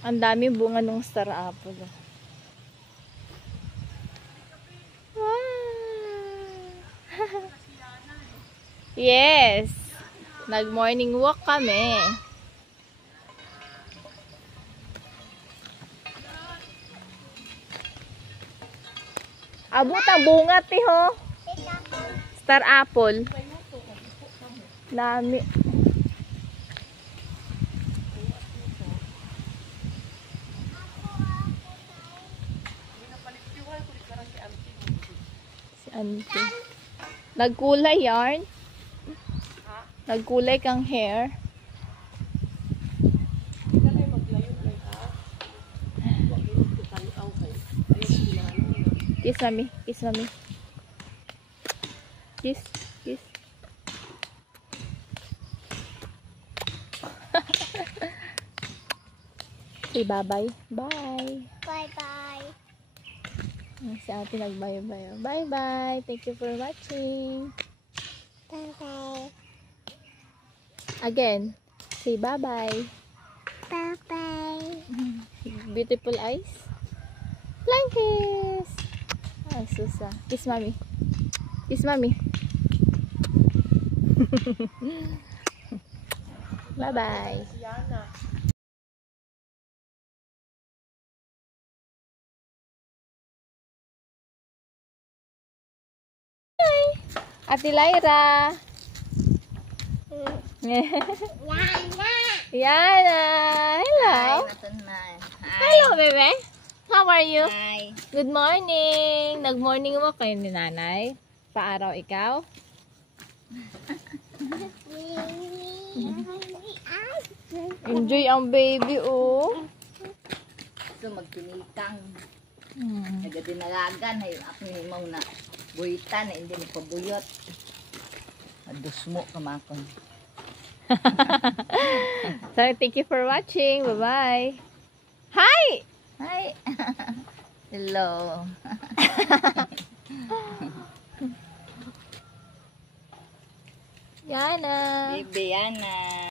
Ang dami bunga ng star apple. Wow! Yes! Nag-morning walk kami. Abot ang bunga, tiho. Star apple. Dami. Si auntie. Nagkulay yarn. Nagkulay kang hair. Kiss mami. Kiss mami. Kiss. Kiss. Say bye-bye. Bye. Bye-bye. Si ate nag-bye-bye. Bye-bye. Thank you for watching. Bye-bye. Again. Say bye-bye. Bye-bye. Beautiful eyes. Flying kiss. Ay, susa. Kiss mami. Kiss mami. Bye-bye. Ate Lyra. Yana. Yana. Hello. Hello, bebe. How are you? Hi. Good morning. Nag-morning walk kayo ni nanay. Paaraw ikaw. Enjoy ang baby, oh. So magpinikang nagadinalagan ay ako ni mau na buhitan na hindi nagpabuyot. Adus mo kamakon. So, thank you for watching. Bye-bye. Hi! Hi. Hello. Yana. Baby Yana.